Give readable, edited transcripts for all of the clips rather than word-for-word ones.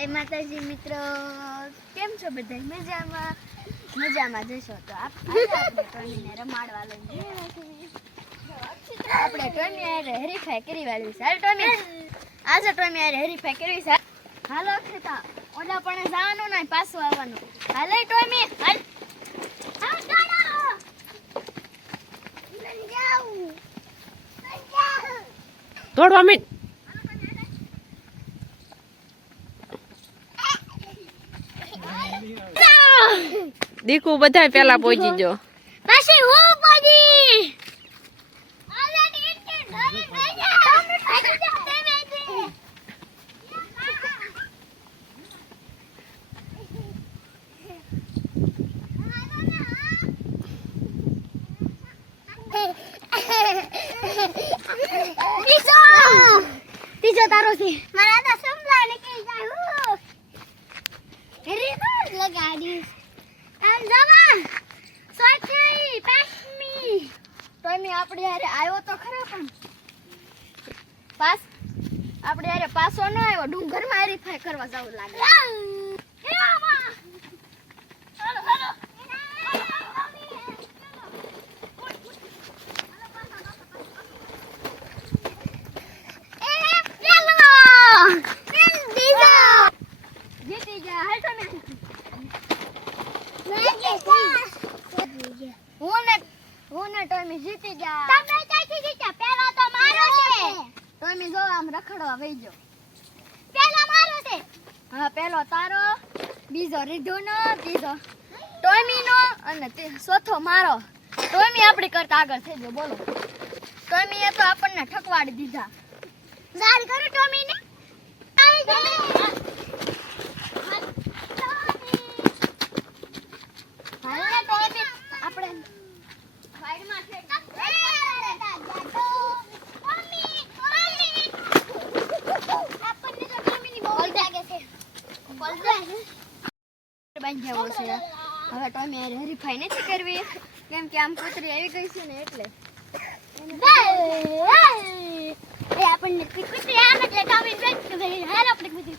જય માતાજી મિત્રો, કેમ છો બધા? મજામાં મજામાં જશો તો આપણે ટોમીને રમાડવા લઈને આપણે ટોમી આરે હરીફાઈ કરી વાળી છે. ટોમી આજે ટોમી આરે હરીફાઈ કરવી છે. હાલો અક્ષિતા, ઓલા પણ જવાનું નહીં, પાછું આવવાનું. હાલે ટોમી, હાલ દોડવા મીન. દીકુ બધા પેલા પહોંચી ગયો. પછી હું પડી ત્રીજો તારો છે. મારા તો સમલા નીકળી જાય. હું લગાડી આમ જમા સોચી પાસમી ટોમી આપણે યારે આવ્યો તો ખરો, પણ પાસ આપણે યારે પાસો ન આવ્યો. ડુંગરમાં હરીફાઈ કરવા જવું લાગે. હું ને ટોમી જીતી ગયા. તમે ક્યાંથી જીત્યા? પેલો તો મારો છે. ટોમી જો આમ રખડવા વઈ ગયો. પેલો મારો છે. હા, પેલો તારો, બીજો રીઢુનો, ત્રીજો ટોમીનો અને ચોથો મારો. ટોમી આપણી કરતા આગળ થઈ ગયો. બોલો, ટોમીએ તો આપણને ઠકવાડી દીધા. જાર કરો ટોમીને. હવે ટોમી હરીફાઈ નથી કરવી, કેમ કે આમ કૂતરી આવી ગઈ છે ને, એટલે આપણને કૂતરી આમ એટલે ટોમી જોઈ હાલ આપણે કૂતરી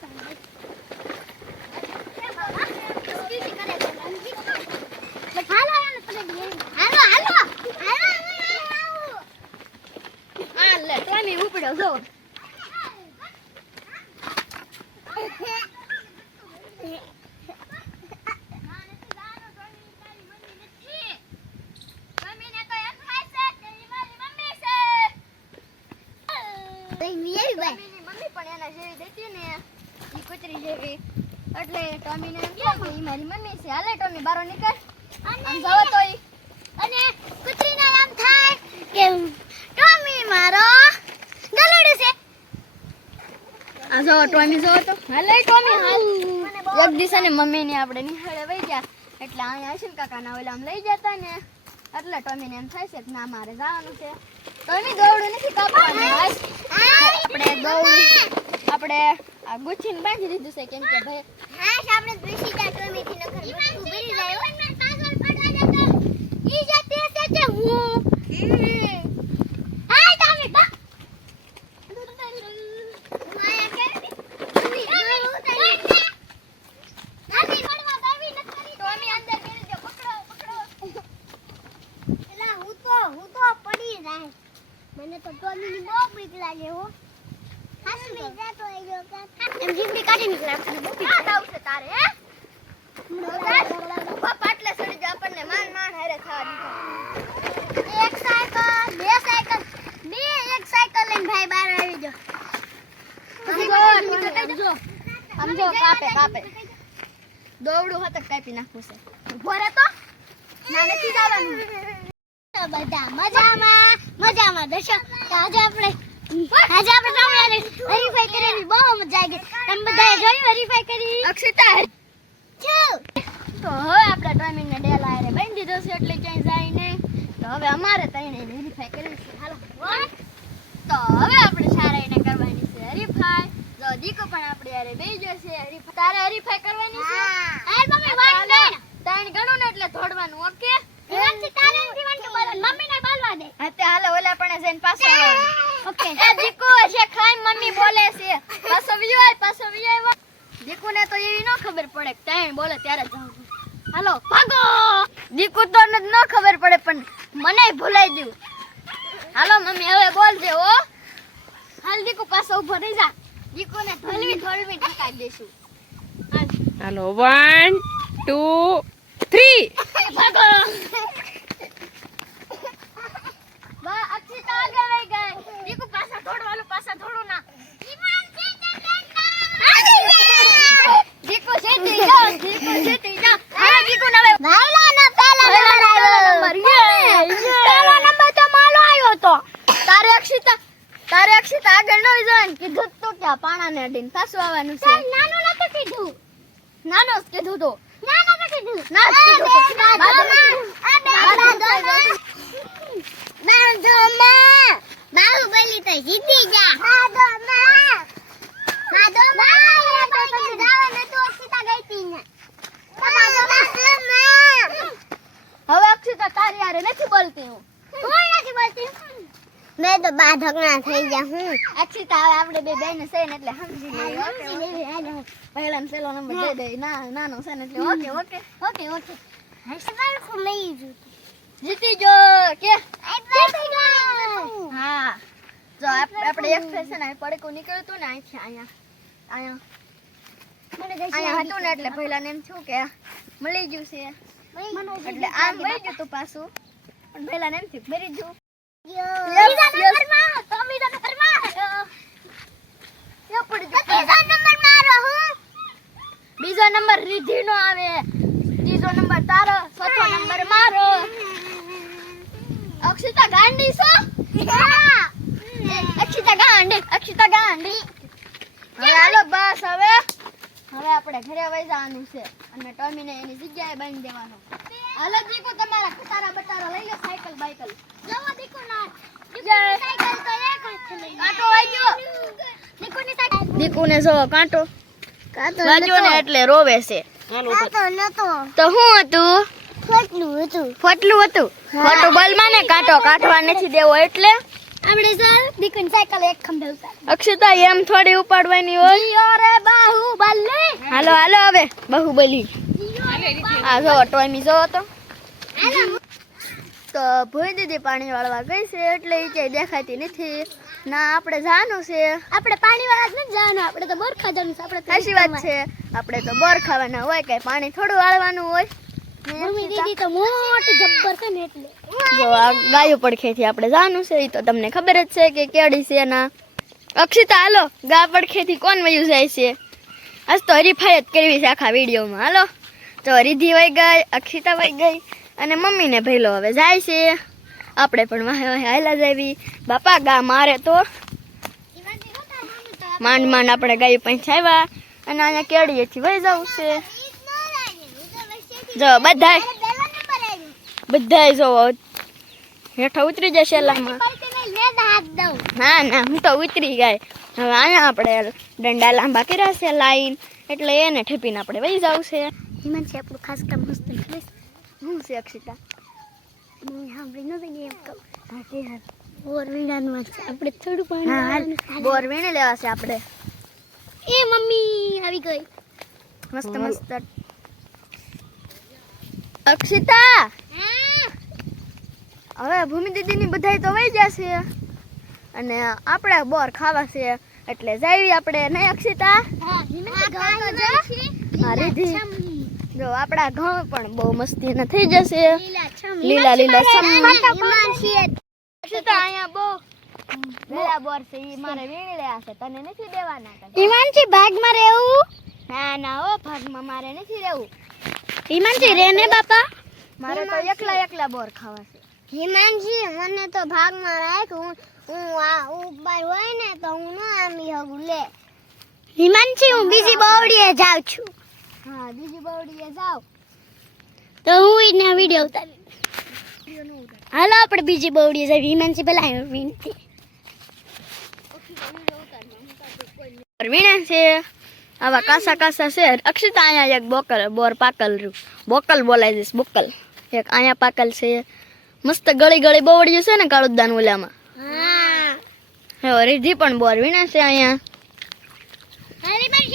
ટોમી ઉપડ્યો જો. એટલે ટોમીને એમ કે ઈ મારી મમ્મી છે. હાલે ટોમી બારો નીકળ, આમ જાવ તોય. અને કૂતરીને એમ થાય કે ટોમી મારો ગલુડું છે. આ જો ટોમી જો તો. હાલે ટોમી હાલ. એક દિવસ ને મમ્મી ને આપણે નિહાળે વઈ ગયા, એટલે અહીંયા આશીલ કાકાના ઓલા આમ લઈ જતા ને, એટલે ટોમીને એમ થાય છે કે ના મારે જવાનું છે. ટોમી દોડું નથી કાપવાનું. આપણે દોડું આપણે આ ગુચ્છીને બાંધી દીધું છે, કેમ કે ભાઈ હાશ આપણે બેસી જા ટોમી થી નખર બધું ભરી જાય. ઓય મેં પાછળ પડવા જતો ઈ જતે છે કે હું હાય ટોમી બા માયા કે ટોમી પડવા બાવી નથી. ટોમી અંદર કરી દે. પકડો પકડો. એલા હું તો પડી જાય. મને તો ટોમી ની બહુ બીક લાગે હો. એમ જીભડી કાઢી નીકળે આપણને બહુ બીક આવશે તારે. હે પાટલે સડી જાય આપણને માન હારે ખાવા દીધા. એક સાયકલ બે એક સાયકલ લઈને ભાઈ બહાર આવી ગયો. સમજો કાપે દોવડું હતક કાપી નાખવું છે. ઉભો રહે તો ના નથી જવાનું. બધા મજામાં દશો. આજે આપણે હરીફાઈ કરવાની બહુ મજા આવી ગઈ. તમે બધાએ જોયું હરીફાઈ કરી? અક્ષિતા તો હવે આપણે ટોમીને ડેલ આરે બાંધી દીધો છે, એટલે ક્યાંય જાય નહીં. તો હવે અમારે તઈને હરીફાઈ કરવી છે. હાલો તો હવે આપણે સારાઈને કરવાની છે હરીફાઈ. જો દીકો પણ આપણે યારે બેહી જશે. હરીફાઈ તારે હરીફાઈ કરવાની છે. હાલ મમ્મી વાન તાણ ગણો ને એટલે ધોડવાનું. ઓકે મમ્મી ને બોલવા દે. હા હાલો ઓલા પણ જઈને પાછો. ઓકે એ દીકો છે ખાઈ મમ્મી બોલે છે. પાછો વિયો દીકુને તો એવી ન ખબર પડે કે તાઈ બોલે ત્યારે જ જાઉં છું. હાલો ભાગો. દીકુ તો ન ખબર પડે પણ મને ભૂલાઈ ગયું. હાલો મમ્મી હવે બોલજે હો. હાલ દીકુ પાછો ઊભો થઈ જા. દીકુને ધોલવી ઠકાઈ દેશું. હાલ હાલો 1 2 3 ભાગો. વાહ અક્ષિતા આગળ વઈ ગઈ. દીકુ પાછા થોડું ના. દીકુ જીતી જા. હવે દીકુ નવે વાયલાનો પહેલો નંબર આવ્યો. પહેલો નંબર તો મારો આવ્યો તો. તારે અક્ષિતા આગળ ન વઈ જવાનું કીધું તો કે આ પાણાને અડીને પાછું આવવાનું છે. નાનો નતો કીધું. નાનો જ કીધું તો. નાનો તો કીધું. ના જ કીધું. બાહુબલી તો જીતી જા. હવે અક્ષિતા તારી હારે નથી બોલતી હું. મેં તો બાધક ના થઈ જા હું. અક્ષિતા હવે આપણે બે બેન છે ને એટલે સમજી લઈએ. પહેલા પેલો નંબર દે નાનો છે ને એટલે ઓકે. જીતી જો કે હા જો આપણે એક ફેશન આ પડકો નીકળ્યું હતું ને અહીંયા હતું ને એટલે પહેલા ને એમ થયું કે મળી ગયું છે એટલે આમ વહી ગયું તું પાછું પણ પહેલા ને એમ થયું મરી ગયું. બીજો નંબર રીધી નો આવે, ત્રીજો નંબર તારો, ચોથો નંબર મારો. અક્ષિતા ગાંડી છો? અક્ષિતા ગાંડી. હવે હાલો બસ હવે આપણે ઘરે વઈ જવાનું છે અને ટોમીને એની જગ્યાએ બાંધી દેવાનો. હાલો દીકુ તમારા ખટારા બટારા લઈ લો, સાયકલ બાયકલ. જવા દીકુ ના. સાયકલ તો એક જ લઈ. કાંટો વાગ્યો. દીકુની સાયકલ. દીકુને જો કાંટો વાગ્યો ને એટલે રોવે છે. તો શું હતું? ફોટલું હતું. ફોટું બોલમાં ને કાંટો કાઢવા નથી દેવો એટલે આપણે સર દીકુની સાયકલ એક ખંભે ઉતાર. અક્ષિતા એમ થોડી ઉપાડવાની હોય. અરે બાહુબલી. હાલો હવે બાહુબલી. આ જો ટોમી જો તો ભૂઈ દીદી પાણી વાળવા ગઈ છે એટલે એ ક્યાંય દેખાતી નથી. ના આપણે જવાનું છે. આપણે પાણી વાળવા જ નથી જવાનું, આપણે તો બોર ખાવાનું છે. આપણે સાચી વાત છે, આપણે તો બોર ખાવાના હોય કે પાણી થોડું વાળવાનું હોય. મમ્મી દીદી તો મોટી જબ્બર છે ને એટલે જો આ ગાયો પડખેથી આપણે જવાનું છે. એ તો તમને ખબર જ છે કે કેડી છે ના. અક્ષિતા હાલો ગા પડખેથી કોણ વયું જાય છે? આજ તો હરીફાઈ જ કરવી છે આખા વિડીયોમાં. હાલો તો રીધી વઈ ગઈ, અક્ષિતા વઈ ગઈ અને મમ્મીને ભઈલો હવે જાય છે. આપણે પણ વાહે હાલા જાવી. બાપા ગા મારે તો માંડ આપણે ગાય પહોંચાવ્યા અને અહીંયા કેડીએથી વહી જવું છે. જો બધાય જો હેઠા ઉતરી જશે લામાં. ના હું તો ઉતરી ગઈ. હવે અહીંયા આપણે દંડા લાંબા કર્યા છે લાઈન એટલે એને ઠેપીને આપણે વહી જવું છે. હિમાંશ છે આપણું ખાસ કામ મસ્ત શું છે અક્ષિતા? બોર વીણી લેવા છે આપણે. એ મમ્મી આવી ગઈ મસ્ત. અક્ષિતા હવે ભૂમિ દીદીની બધાય તો વહી જશે અને આપણે બોર ખાવા છે એટલે જાવી આપણે નહીં અક્ષિતા? હા રીધી જો આપણા ઘઉં પણ બહુ મસ્તી ના થઈ જશે. લીલા અક્ષિતા અહીંયા બહુ વેલા બોર છે. ઈ મારે વીણી લેવા છે, તને નથી દેવાના. હિમાંશી ભાગમાં રહેવું? ના હો ભાગમાં મારે નથી રહેવું. હિમાંશી રે ને બાપા, મારે તો એકલા બોર ખાવા છે. હિમાંશી મને તો ભાગમાં રાખ. હું આ ઉપર હોય ને તો હું ન આમી હગું લે. હિમાંશી હું બીજી બાવડીએ જાઉં છું. હા બીજી બાવડીએ જાવ તો હું એને વિડિયો ઉતારી. હાલો આપણે બીજી બાવડીએ જઈએ. હિમાંશી પેલા વીણતી વીણે છે. આવા કાસા છે. અક્ષિતા અહીંયા એક બોર પાકલ રહ્યું. બોકલ બોલાય જઈશ બોકલ. એક અહીંયા પાકલ છે. મસ્ત ગળી બોવડ્યું છે ને કાળુદાન ઓલામાં. હવે રીધી પણ બોર વીણે છે અહીંયા.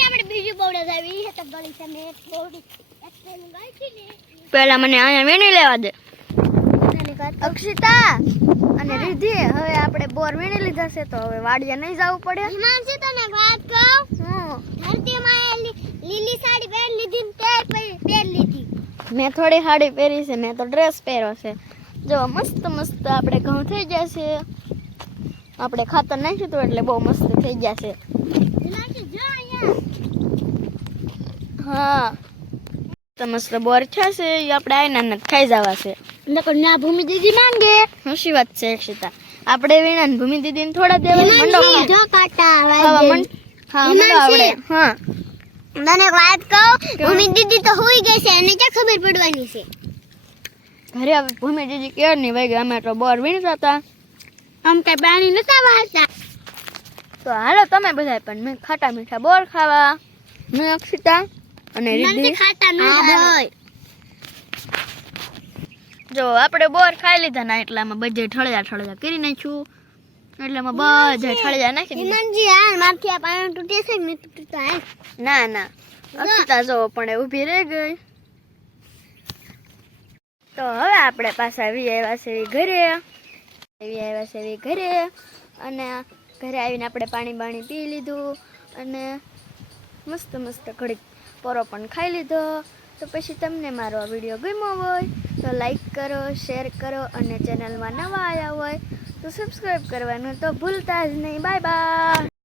આપણે બીજી બોવડે જાવી હે તો ગળી છે મે એક બોવડી એક પેન ગઈ છે ને પહેલા મને અહીંયા વીણી લેવા દે. અક્ષિતા અને રિદ્ધિ હવે આપણે બોર વીણી લીધા છે તો હવે વાડીએ નહીં જવું પડે. હિમાંશી તને વાત કહું ધરતીમાં લીલી સાડી પહેરી લીધી ને તે પહેરી લીધી. મેં થોડી સાડી પહેરી છે, મેં તો ડ્રેસ પહેર્યો છે. જો મસ્ત મસ્ત આપણે ઘઉં થઈ જશે. આપણે ખાતર નાખ્યું હતું એટલે બહુ મસ્ત થઈ જશે. હા મસ્ત બોર છે એ આપણે આઈના ને ખાઈ જવા છે. ના ભૂમિ દીદી માંગે હસી વાત છે અક્ષિતા. આપણે વીણા ને ભૂમિ દીદી ને થોડા દેવા મંડો જો કાટા હા મને આવડે. હા મને વાત કહું ભૂમિ દીદી તો હોઈ ગઈ છે અને ક્યાં ખબર પડવાની છે. ઘરે હવે ભૂમિ દીદી કેર ની વઈ ગઈ. અમે તો બોર વીણતા હતા, આમ કઈ પાણી નતા વાળતા. તો હાલો તમે બધા પણ મેં ખાટા મીઠા બોર ખાવા. મેં અક્ષિતા અને રિદ્ધિ ખાતા મીઠા. જો આપણે બોર ખાઈ લીધા ના એટલામાં બધે ઠળિયા કરી નાખ્યું. એટલામાં બધે ઠળિયા નાખી હિમાંજી આ મારથી આ પાણી તૂટે છે ને તૂટતો હે ના ના અક્ષિતા જો પણ એ ઊભી રહી ગઈ. તો હવે આપણે પાછા આવ્યા છે ઘરે અને ઘરે આવીને આપણે પાણી પી લીધું અને મસ્ત ઘડીક પોરો પણ ખાઈ લીધો. તો પછી તમને મારો આ વિડીયો ગમ્યો હોય તો લાઈક કરો, શેર કરો અને ચેનલમાં નવા આવ્યા હોય તો સબસ્ક્રાઈબ કરવાનું તો ભૂલતા જ નહીં. Bye bye.